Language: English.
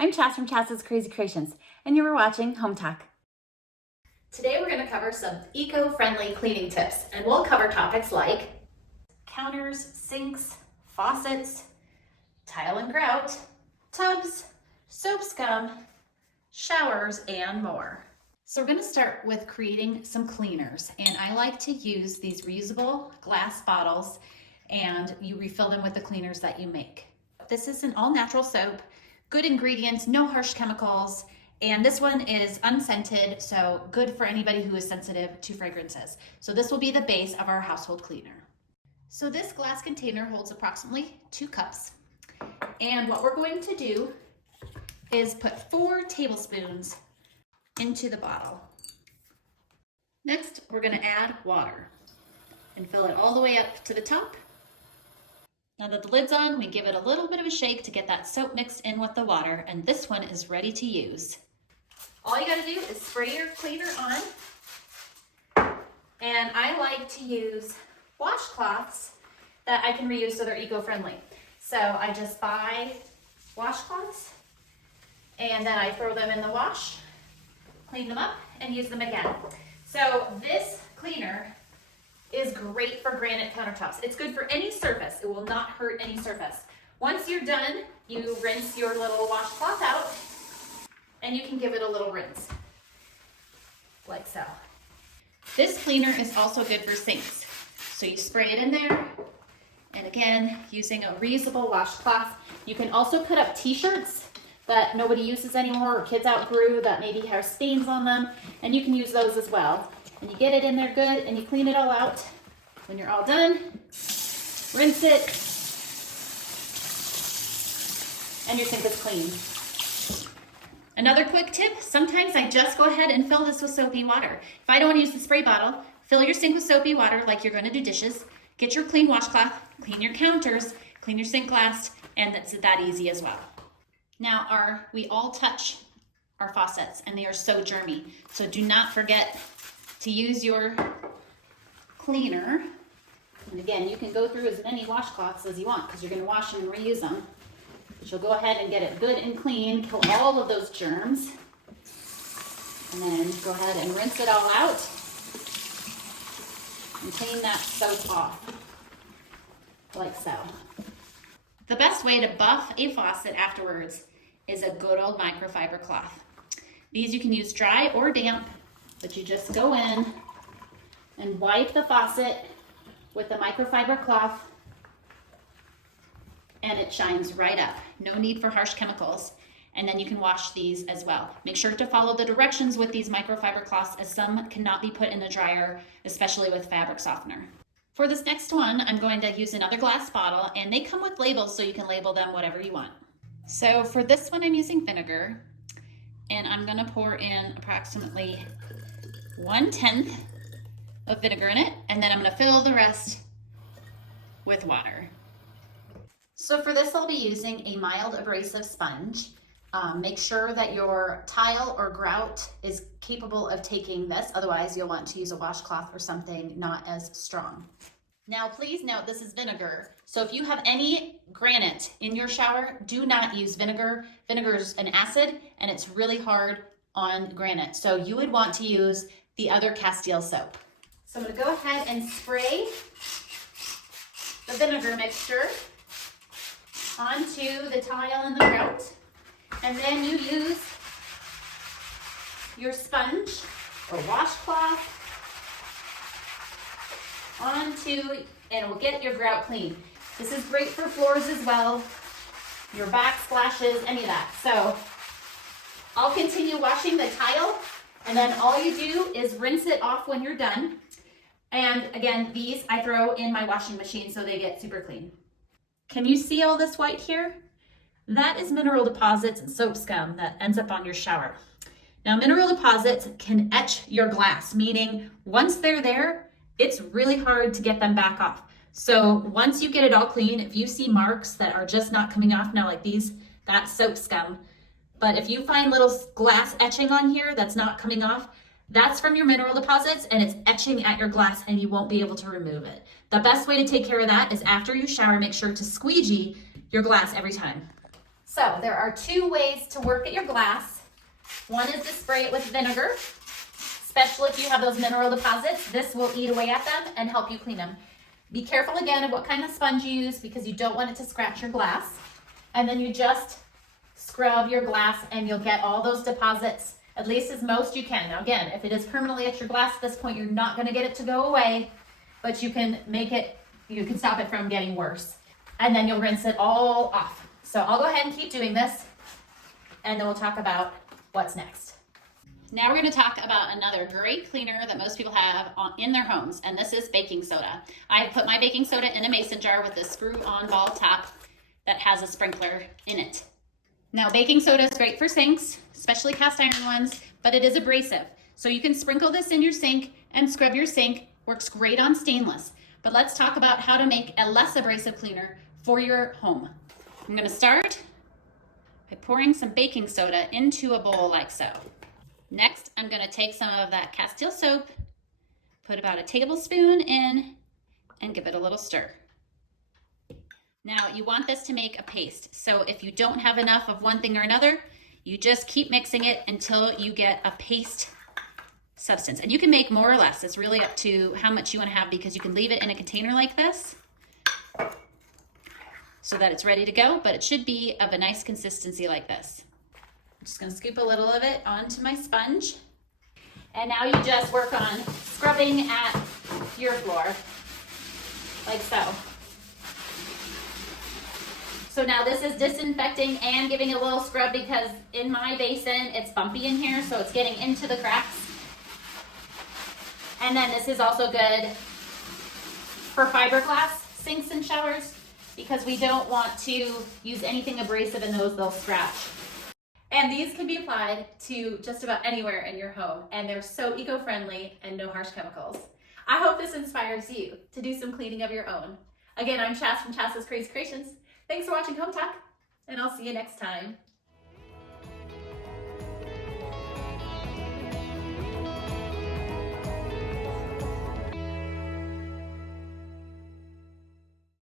I'm Chas from Chas's Crazy Creations, and you were watching Hometalk. Today we're going to cover some eco-friendly cleaning tips, and we'll cover topics like counters, sinks, faucets, tile and grout, tubs, soap scum, showers, and more. So we're going to start with creating some cleaners, and I like to use these reusable glass bottles, and you refill them with the cleaners that you make. This is an all-natural soap, good ingredients, no harsh chemicals, and this one is unscented, so good for anybody who is sensitive to fragrances. So this will be the base of our household cleaner. So this glass container holds approximately 2 cups. And what we're going to do is put 4 tablespoons into the bottle. Next, we're going to add water and fill it all the way up to the top. Now that the lid's on, we give it a little bit of a shake to get that soap mixed in with the water, and this one is ready to use. All you gotta do is spray your cleaner on, and I like to use washcloths that I can reuse so they're eco-friendly. So I just buy washcloths, and then I throw them in the wash, clean them up, and use them again. So this cleaner is great for granite countertops. It's good for any surface. It will not hurt any surface. Once you're done, you rinse your little washcloth out, and you can give it a little rinse, like so. This cleaner is also good for sinks. So you spray it in there, and again, using a reusable washcloth. You can also put up t-shirts that nobody uses anymore, or kids outgrew that maybe have stains on them, and you can use those as well. And you get it in there good, and you clean it all out. When you're all done, rinse it, and your sink is clean. Another quick tip, sometimes I just go ahead and fill this with soapy water. If I don't want to use the spray bottle, fill your sink with soapy water like you're going to do dishes, get your clean washcloth, clean your counters, clean your sink glass, and it's that easy as well. Now, we all touch our faucets, and they are so germy, so do not forget to use your cleaner. And again, you can go through as many washcloths as you want because you're going to wash them and reuse them. But you'll go ahead and get it good and clean, kill all of those germs, and then go ahead and rinse it all out and clean that soap off, like so. The best way to buff a faucet afterwards is a good old microfiber cloth. These you can use dry or damp, but you just go in and wipe the faucet with the microfiber cloth, and it shines right up. No need for harsh chemicals. And then you can wash these as well. Make sure to follow the directions with these microfiber cloths, as some cannot be put in the dryer, especially with fabric softener. For this next one, I'm going to use another glass bottle, and they come with labels so you can label them whatever you want. So for this one, I'm using vinegar, and I'm gonna pour in approximately 1/10 of vinegar in it, and then I'm gonna fill the rest with water. So for this, I'll be using a mild abrasive sponge. Make sure that your tile or grout is capable of taking this, otherwise you'll want to use a washcloth or something not as strong. Now please note this is vinegar, so if you have any granite in your shower, do not use vinegar. Vinegar is an acid, and it's really hard on granite, so you would want to use the other Castile soap. So I'm going to go ahead and spray the vinegar mixture onto the tile and the grout, and then you use your sponge or washcloth onto, and it will get your grout clean. This is great for floors as well, your backsplashes, any of that. So I'll continue washing the tile, and then all you do is rinse it off when you're done. And again, these I throw in my washing machine so they get super clean. Can you see all this white here? That is mineral deposits and soap scum that ends up on your shower. Now, mineral deposits can etch your glass, meaning once they're there, it's really hard to get them back off. So once you get it all clean, if you see marks that are just not coming off now like these, that's soap scum. But if you find little glass etching on here that's not coming off, that's from your mineral deposits, and it's etching at your glass, and you won't be able to remove it. The best way to take care of that is after you shower, make sure to squeegee your glass every time. So there are two ways to work at your glass. One is to spray it with vinegar, especially if you have those mineral deposits. This will eat away at them and help you clean them. Be careful again of what kind of sponge you use because you don't want it to scratch your glass. And then you just scrub your glass and you'll get all those deposits, at least as most you can. Now again, if it is permanently at your glass at this point, you're not gonna get it to go away, but you can stop it from getting worse. And then you'll rinse it all off. So I'll go ahead and keep doing this and then we'll talk about what's next. Now we're going to talk about another great cleaner that most people have in their homes, and this is baking soda. I have put my baking soda in a mason jar with a screw-on ball top that has a sprinkler in it. Now baking soda is great for sinks, especially cast iron ones, but it is abrasive. So you can sprinkle this in your sink and scrub your sink. Works great on stainless. But let's talk about how to make a less abrasive cleaner for your home. I'm going to start by pouring some baking soda into a bowl like so. Next, I'm going to take some of that Castile soap, put about a tablespoon in, and give it a little stir. Now, you want this to make a paste. So if you don't have enough of one thing or another, you just keep mixing it until you get a paste substance. And you can make more or less. It's really up to how much you want to have because you can leave it in a container like this so that it's ready to go, but it should be of a nice consistency like this. I'm just going to scoop a little of it onto my sponge. And now you just work on scrubbing at your floor, like so. So now this is disinfecting and giving a little scrub because in my basin, it's bumpy in here, so it's getting into the cracks. And then this is also good for fiberglass sinks and showers because we don't want to use anything abrasive in those, they'll scratch. And these can be applied to just about anywhere in your home, and they're so eco-friendly and no harsh chemicals. I hope this inspires you to do some cleaning of your own. Again, I'm Chas from Chas's Crazy Creations. Thanks for watching Home Talk, and I'll see you next time.